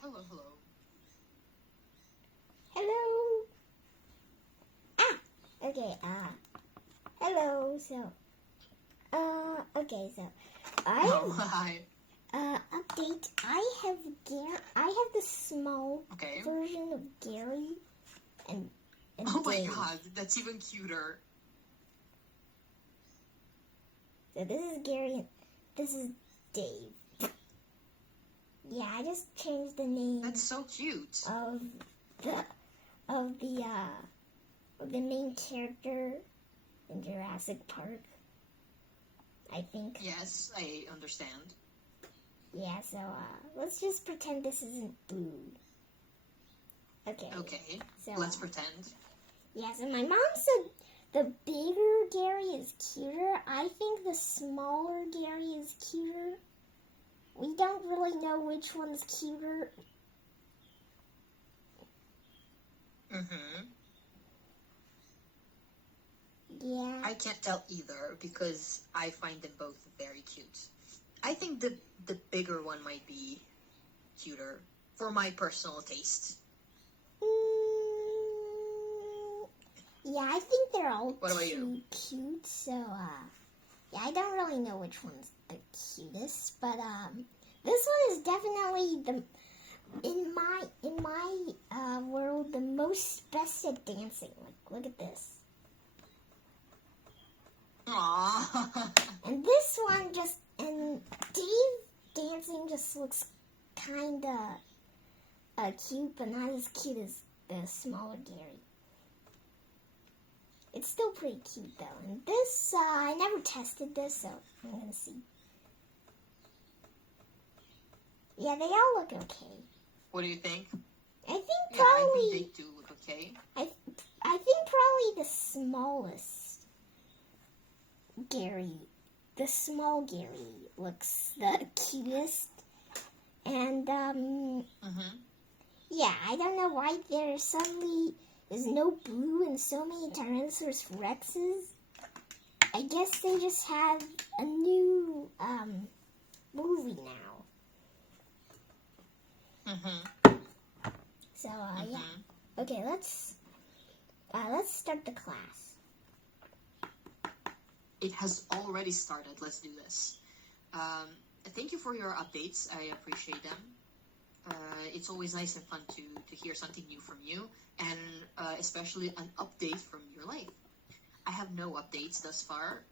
hello, hello. Hello. Okay, hello. Okay, so Oh, hi. update. I have the small Okay. version of Gary and Oh my Dave. god, that's even cuter. So this is Gary and this is Dave. Yeah, I just changed the name That's so cute. of the main character in Jurassic Park. I think. Yes, I understand. Yeah, so let's just pretend this isn't blue. Okay. Okay, So let's pretend. yeah, so my mom said the bigger Gary is cuter. I think the smaller Gary is cuter. We don't really know which one's cuter. Mm-hmm. Yeah. I can't tell either because I find them both very cute. I think the bigger one might be cuter for my personal taste. Yeah, I think they're all What about you? cute. So yeah, I don't really know which one's the cutest, but this one is definitely the in my world the most best at dancing. Like, look at this. Aww. And this one and Dave dancing just looks kinda cute, but not as cute as the smaller Gary. It's still pretty cute though. And this, I never tested this, so I'm gonna see. Yeah, they all look okay. What do you think? I think Yeah, I probably think they do look okay. I think probably the smallest Gary, the small Gary looks the cutest. And Mm-hmm. yeah, I don't know why there's no blue in so many Tyrannosaurus Rexes. I guess they just have a new movie now. Mm-hmm. So Mm-hmm. yeah. Okay, let's start the class. It has already started. Let's do this. Thank you for your updates. I appreciate them. It's always nice and fun to hear something new from you, and especially an update from your life. I have no updates thus far.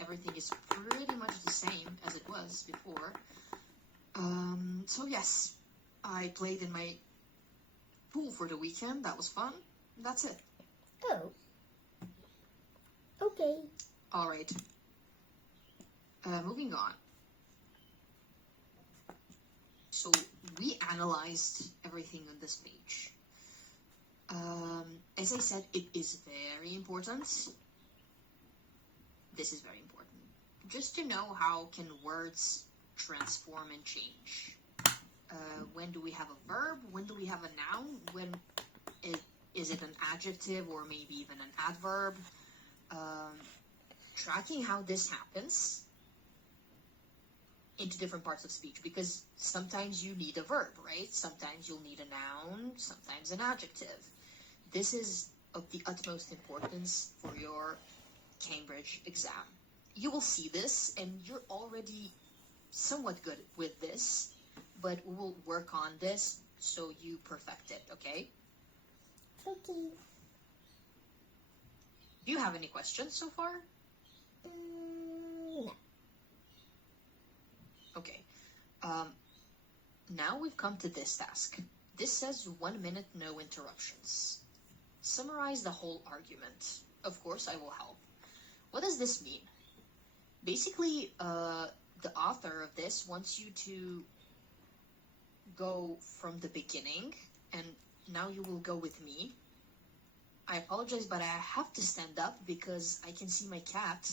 Everything is pretty much the same as it was before. So yes, I played in my pool for the weekend. That was fun. That's it. Oh. Okay. All right. Moving on. So we analyzed everything on this page. As I said, it is very important. This is very important. Just to know how can words transform and change. When do we have a verb? When do we have a noun? When is it an adjective or maybe even an adverb? Tracking how this happens into different parts of speech, because sometimes you need a verb, right? Sometimes you'll need a noun, sometimes an adjective. This is of the utmost importance for your Cambridge exam. You will see this, and you're already somewhat good with this, but we will work on this so you perfect it, okay? Okay. Do you have any questions so far? No. Okay. Now we've come to this task. This says 1 minute, no interruptions. Summarize the whole argument. Of course, I will help. What does this mean? Basically, the author of this wants you to go from the beginning, and now you will go with me. I apologize, but I have to stand up because I can see my cat,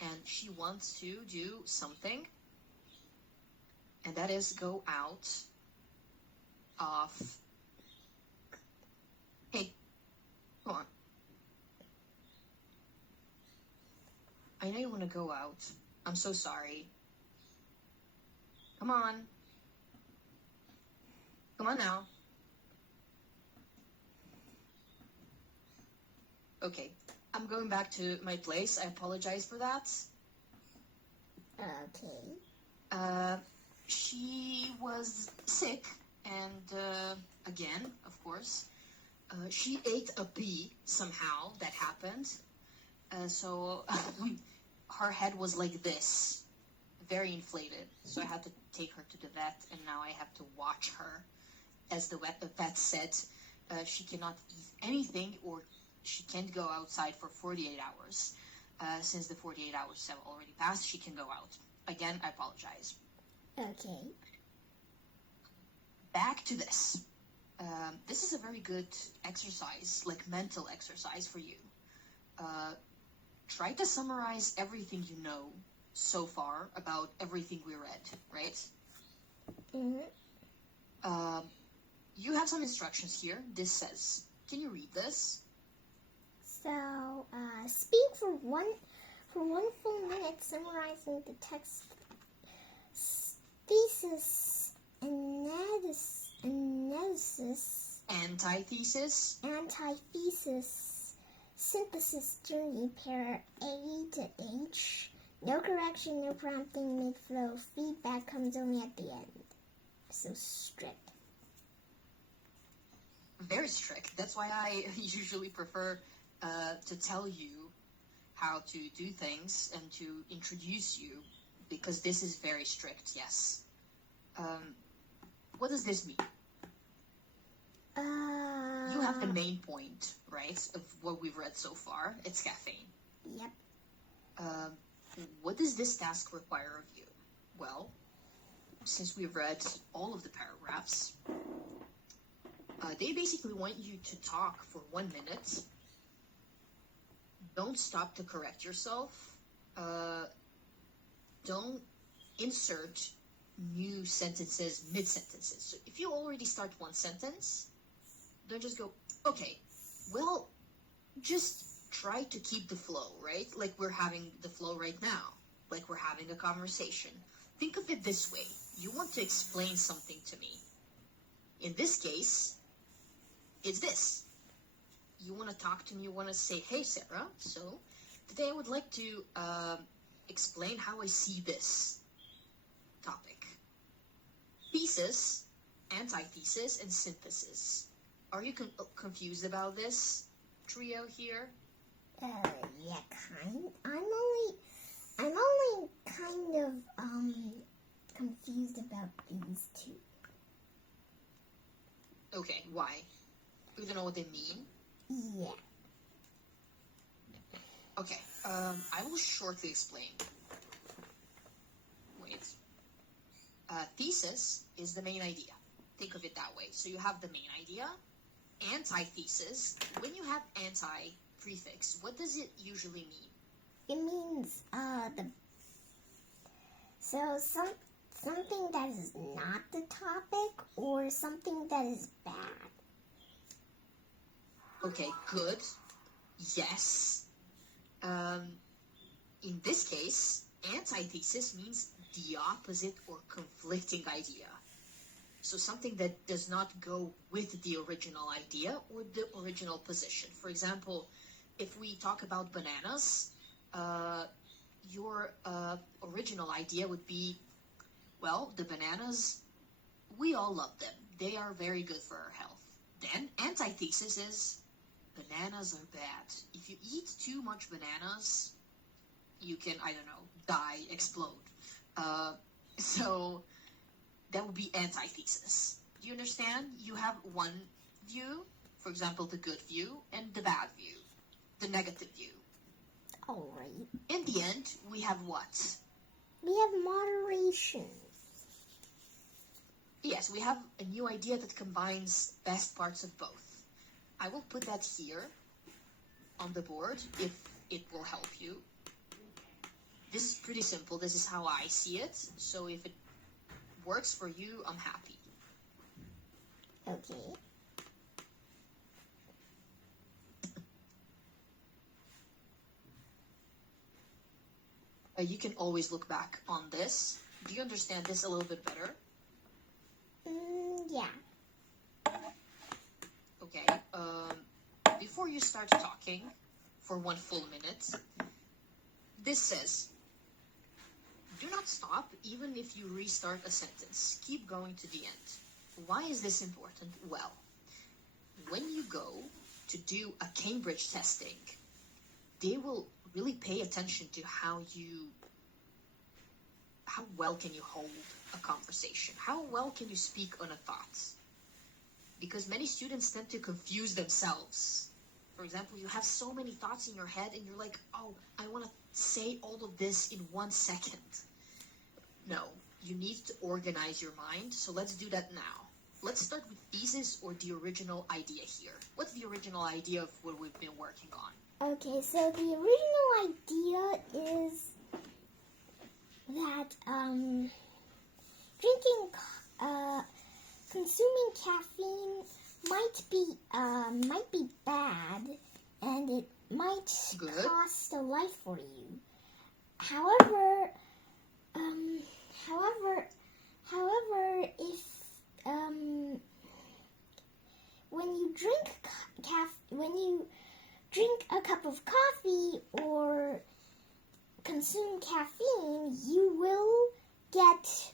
and she wants to do something, and that is go out of... Hey, come on. I know you want to go out. I'm so sorry. Come on. Come on now. Okay, I'm going back to my place. I apologize for that. Okay. She was sick, and again, of course, she ate a bee somehow. That happened. So her head was like this, very inflated. So I had to take her to the vet, and now I have to watch her. As the vet said, she cannot eat anything, or she can't go outside for 48 hours. Since the 48 hours have already passed, she can go out. Again, I apologize. Okay. Back to this. This is a very good exercise, like mental exercise for you. Try to summarize everything you know so far about everything we read, right? Mm-hmm. You have some instructions here. This says, can you read this? So, speak for one full minute, summarizing the text, thesis, analysis, Antithesis. antithesis, synthesis journey, pair A to H. No correction, no prompting, mid-flow. Feedback comes only at the end. So strict. Very strict. That's why I usually prefer to tell you how to do things and to introduce you, because this is very strict, yes. What does this mean? You have the main point, right, of what we've read so far. It's caffeine. Yep. What does this task require of you? Well, since we've read all of the paragraphs, they basically want you to talk for 1 minute. Don't stop to correct yourself. Don't insert new sentences mid-sentences. So if you already start one sentence, don't just go, okay, well, just try to keep the flow, right? Like we're having the flow right now. Like we're having a conversation. Think of it this way. You want to explain something to me. In this case, it's this. You want to talk to me, you want to say, hey, Sarah, so today I would like to explain how I see this topic. Thesis, antithesis, and synthesis. Are you confused about this trio here? Yeah, kind. I'm only kind of confused about these two. Okay, why? You don't know what they mean? Yeah. Okay, I will shortly explain. Wait. Thesis is the main idea. Think of it that way. So you have the main idea. Antithesis, when you have anti prefix, what does it usually mean? It means something that is not the topic or something that is bad. Okay, good. Yes. In this case, antithesis means the opposite or conflicting idea. So something that does not go with the original idea or the original position. For example, if we talk about bananas, your original idea would be, well, the bananas, we all love them. They are very good for our health. Then antithesis is, bananas are bad. If you eat too much bananas, you can, I don't know, die, explode. So that would be antithesis. Do you understand? You have one view, for example, the good view, and the bad view, the negative view. All right. In the end, we have what? We have moderation. Yes, we have a new idea that combines best parts of both. I will put that here on the board if it will help you. This is pretty simple. This is how I see it. So if it works for you, I'm happy. Okay. You can always look back on this. Do you understand this a little bit better? Yeah. Okay, before you start talking for 1 full minute, this says, do not stop even if you restart a sentence. Keep going to the end. Why is this important? Well, when you go to do a Cambridge testing, they will really pay attention to how well can you hold a conversation? How well can you speak on a thought? Because many students tend to confuse themselves. For example, you have so many thoughts in your head and you're like, oh, I want to say all of this in 1 second. No, you need to organize your mind, so let's do that now. Let's start with thesis or the original idea here. What's the original idea of what we've been working on? Okay, so the original idea is that consuming caffeine might be bad, and it might cost a life for you. However, if when you drink a cup of coffee or consume caffeine, you will get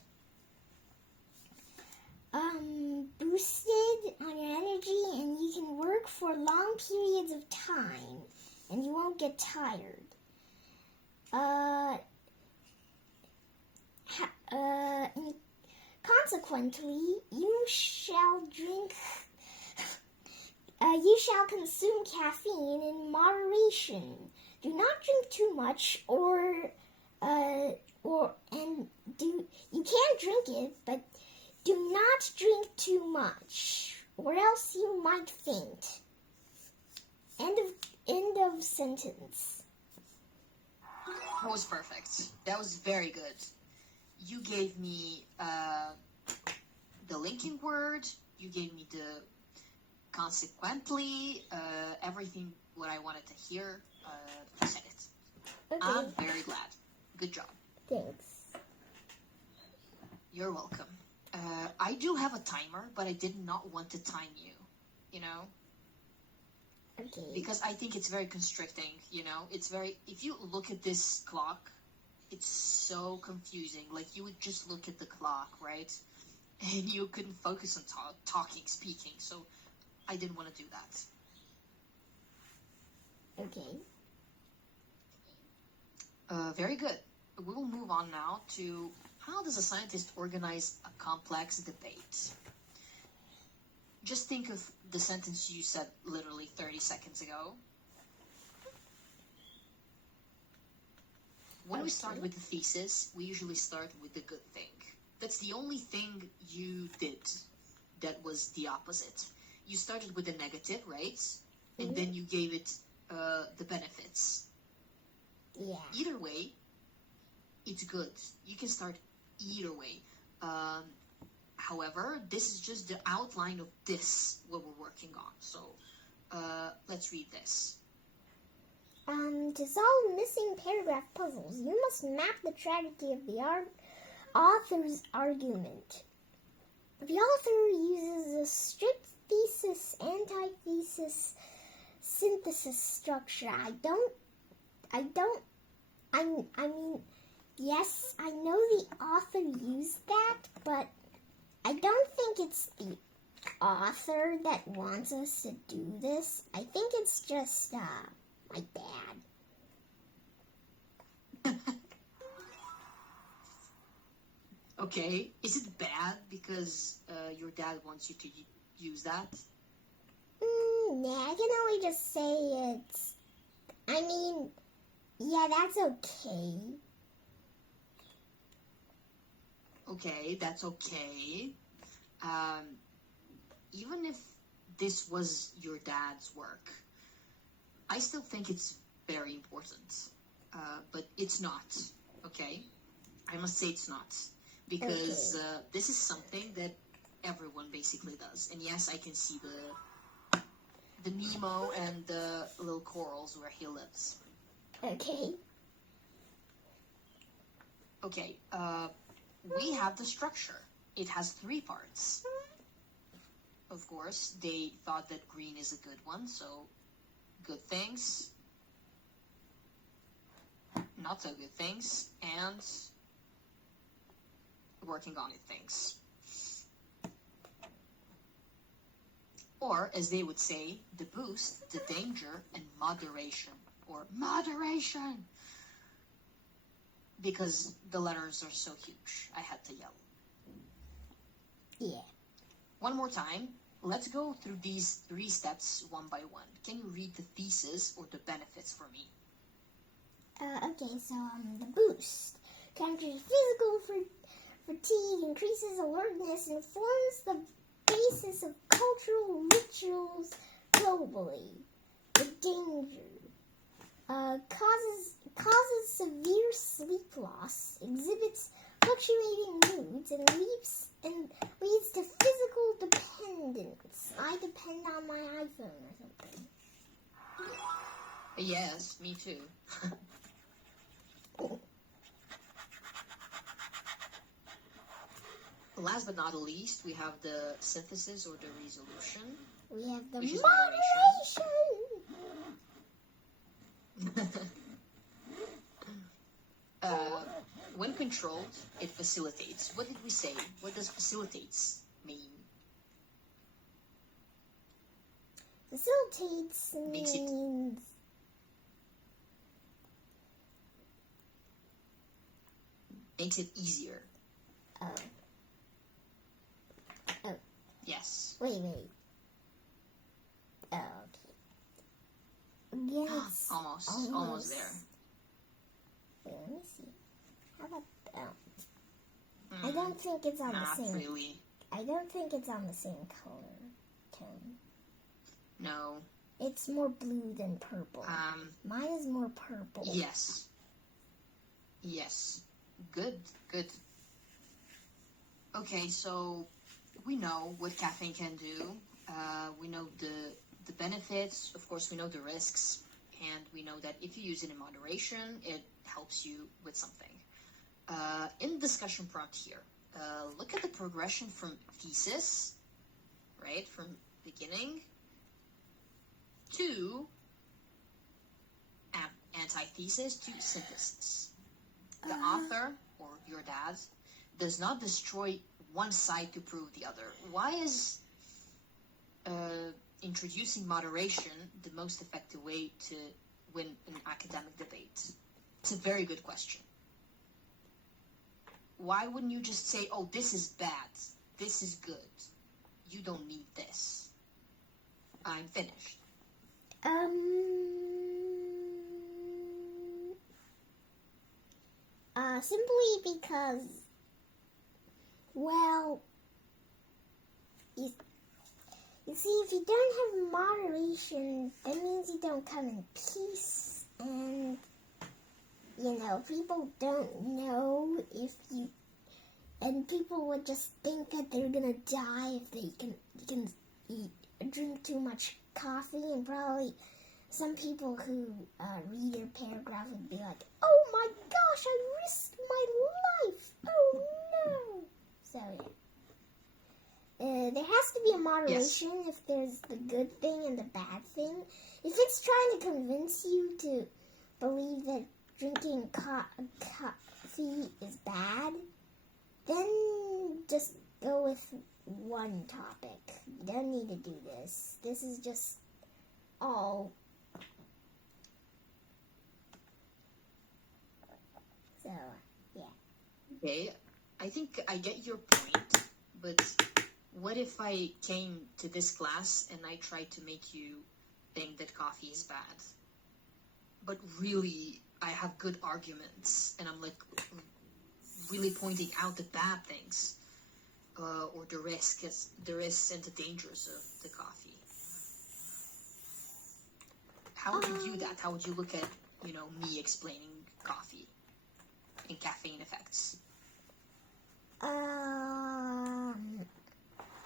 boosted on your energy, and you can work for long periods of time, and you won't get tired. And consequently, you shall consume caffeine in moderation. Do not drink too much, you can drink it, but do not drink too much, or else you might faint. End of sentence. That was perfect. That was very good. You gave me the linking word. You gave me the consequently, everything what I wanted to hear. You said it. Okay. I'm very glad. Good job. Thanks. You're welcome. I do have a timer, but I did not want to time you, you know? Okay. Because I think it's very constricting, you know? If you look at this clock, it's so confusing. Like, you would just look at the clock, right? And you couldn't focus on talking, speaking, so I didn't want to do that. Okay. Very good. We will move on now to how does a scientist organize a complex debate? Just think of the sentence you said literally 30 seconds ago. When we start with the thesis, we usually start with the good thing. That's the only thing you did that was the opposite. You started with the negative, right? And then you gave it the benefits. Yeah. Either way, it's good. You can start either way. However, this is just the outline of what we're working on. So let's read this. To solve missing paragraph puzzles, you must map the tragedy of the author's argument. The author uses a strict thesis, antithesis, synthesis structure. I mean, yes, I know the author used that, but I don't think it's the author that wants us to do this. I think it's just, my dad. Okay, is it bad because your dad wants you to use that? Nah, I can only just say it's... I mean, yeah, that's okay. Okay, that's okay. Even if this was your dad's work, I still think it's very important. But it's not, okay? I must say it's not. Because this is something that everyone basically does. And yes, I can see the Nemo and the little corals where he lives. Okay. Okay, we have the structure. It has 3 parts. of course, they thought that green is a good one, so good things, not so good things, and working on it things. Or, as they would say, the boost, the danger, and moderation. Or moderation! Because the letters are so huge, I had to yell. Yeah. One more time, let's go through these 3 steps one by one. Can you read the thesis or the benefits for me? Okay, so the boost counters physical fatigue, increases alertness, and forms the basis of cultural rituals globally. The danger causes severe sleep loss, exhibits fluctuating moods, and leads to physical dependence. I depend on my iPhone or something. Yes, me too. Last but not least, we have the synthesis or the resolution. We have the Which is moderation. When controlled, it facilitates. What did we say? What does facilitates mean? Facilitates Makes it- means Makes it easier. oh Yes. wait. Oh, okay. Yes. Almost there. Wait, let me see. How about I don't think it's on the Not same. really. I don't think it's on the same color tone. No. It's more blue than purple. Mine is more purple. Yes. Yes. Good. Okay, so we know what caffeine can do. We know the benefits. Of course, we know the risks. And we know that if you use it in moderation, it helps you with something. In the discussion prompt here, look at the progression from thesis, right, from beginning to antithesis to synthesis. The author, or your dad, does not destroy one side to prove the other. Why is introducing moderation the most effective way to win an academic debate? It's a very good question. Why wouldn't you just say, oh, this is bad, this is good, you don't need this? I'm finished. Simply because, well, you see, if you don't have moderation, that means you don't come in peace, and, people don't know if you, and people would just think that they're gonna die if they can drink too much coffee, and probably some people who read your paragraph would be like, oh my gosh, I risked my life, oh no. So yeah. There has to be a moderation. Yes. If there's the good thing and the bad thing. If it's trying to convince you to believe that drinking coffee is bad, then just go with one topic. You don't need to do this. This is just all. So, yeah. Okay, I think I get your point, but what if I came to this class and I tried to make you think that coffee is bad? But really, I have good arguments, and I'm like really pointing out the bad things, or the risks and the dangers of the coffee. How would you do that? How would you look at, me explaining coffee and caffeine effects?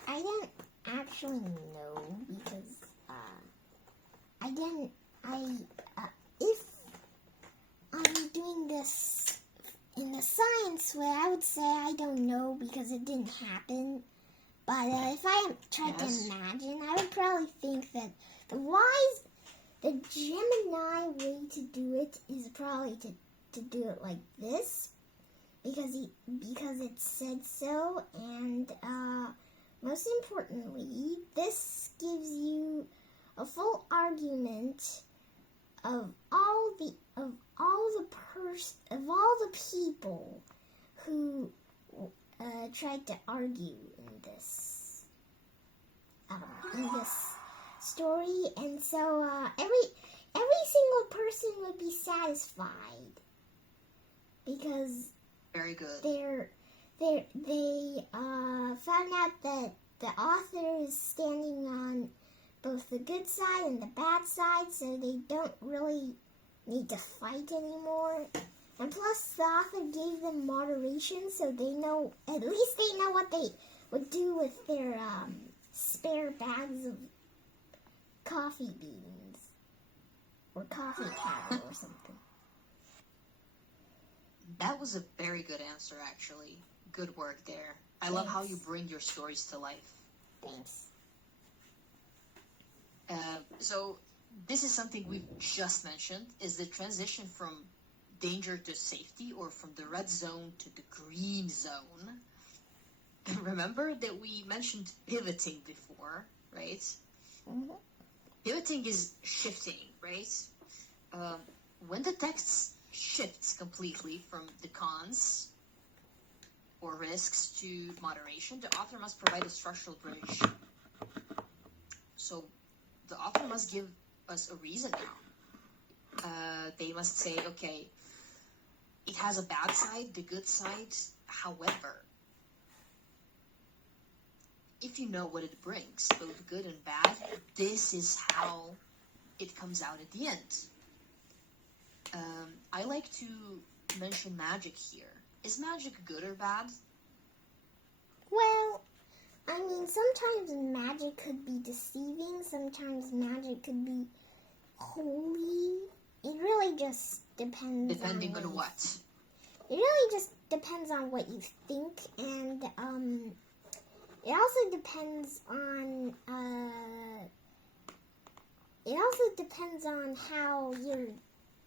I don't actually know because if I'm doing this in the science way, I would say I don't know because it didn't happen. But if I tried to imagine, I would probably think that the Gemini way to do it is probably to do it like this, because it said so, and most importantly, this gives you a full argument of all the people who tried to argue in this story, and so every single person would be satisfied because Very good. they found out that the author is standing on both the good side and the bad side, so they don't really need to fight anymore. And plus, the author gave them moderation, so at least they know what they would do with their spare bags of coffee beans or coffee powder or something. That was a very good answer, actually. Good work there. I love how you bring your stories to life. Thanks. So, this is something we've just mentioned, is the transition from danger to safety, or from the red zone to the green zone. Remember that we mentioned pivoting before, right? Mm-hmm. Pivoting is shifting, right? When the text shifts completely from the cons or risks to moderation, the author must provide a structural bridge. So the author must give us a reason now. They must say, okay, it has a bad side, the good side. However, if you know what it brings, both good and bad, this is how it comes out at the end. I like to mention magic here. Is magic good or bad? Well, I mean, sometimes magic could be deceiving, sometimes magic could be holy. It really just depends. Depending on what? It really just depends on what you think, and it also depends on how your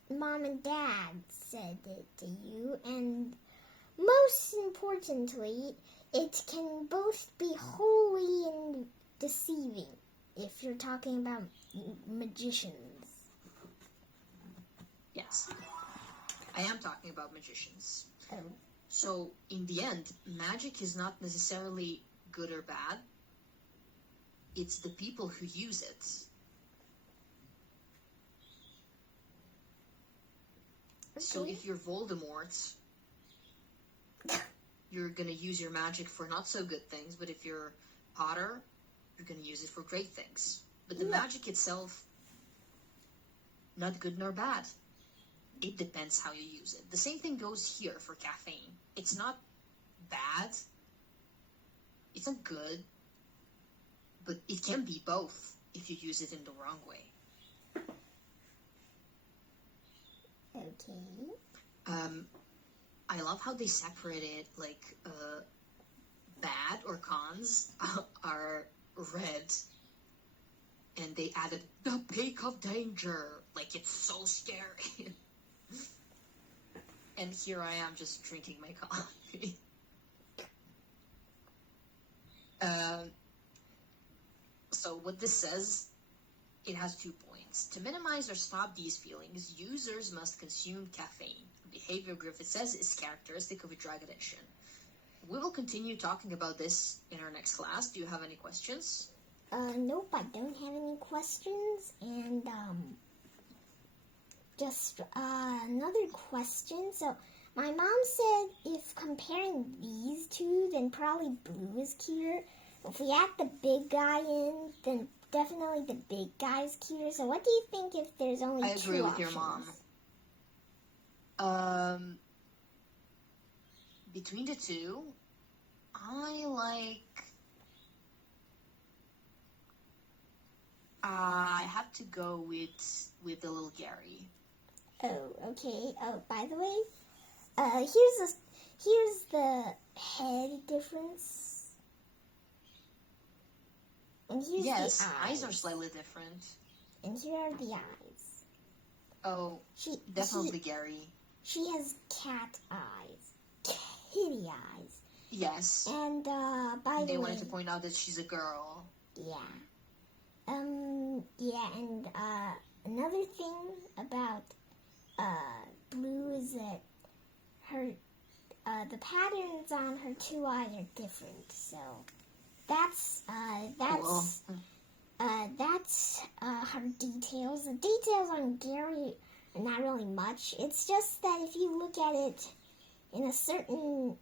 mom and dad said it to you, and most importantly, it can both be holy and deceiving if you're talking about magicians. Yes. I am talking about magicians. Oh. So, in the end, magic is not necessarily good or bad. It's the people who use it. Okay. So if you're Voldemort, you're going to use your magic for not so good things, but if you're Potter, you're going to use it for great things. But the magic itself, not good nor bad. It depends how you use it. The same thing goes here for caffeine. It's not bad. It's not good. But it can be both if you use it in the wrong way. Okay. I love how they separate it, like, bad or cons are red. And they added the peak of danger. Like, it's so scary. And here I am just drinking my coffee. So what this says, it has 2 points. To minimize or stop these feelings, users must consume caffeine. A behavior Griffith says is characteristic of a drug addiction. We will continue talking about this in our next class. Do you have any questions? Nope, I don't have any questions. And, just another question. So, my mom said if comparing these two, then probably blue is cuter. If we add the big guy in, then definitely the big guy's cuter. So, what do you think if there's only two options? I agree with your mom. Between the two, I have to go with the little Gary. Oh, okay. Oh, by the way, here's the head difference. And here's Yes, the eyes are slightly different. And here are the eyes. Oh, definitely Gary. She has cat eyes. Kitty eyes. Yes. And, by the They way... wanted to point out that she's a girl. Yeah. Yeah, and, another thing about, Blue is that her, the patterns on her two eyes are different, so that's her details. The details on Gary are not really much. It's just that if you look at it in a certain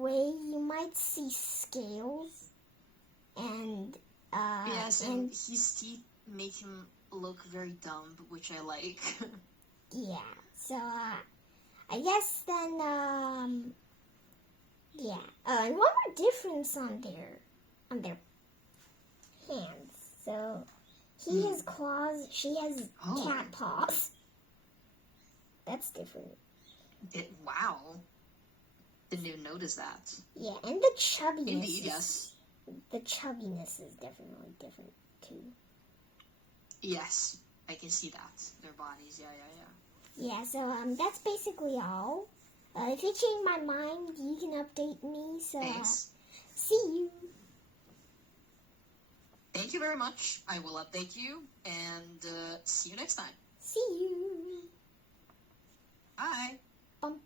way, you might see scales, and yes, and his teeth make him look very dumb, which I like. yeah. So I guess then yeah. And one more difference on their hands. So he has claws. She has cat paws. That's different. Wow. Didn't even notice that. Yeah, and the chubbiness. Indeed, yes. The chubbiness is definitely different too. Yes, I can see that. Their bodies, yeah. Yeah, so that's basically all. If you change my mind, you can update me. So Thanks. See you. Thank you very much. I will update you, and see you next time. See you. Bye. Bum.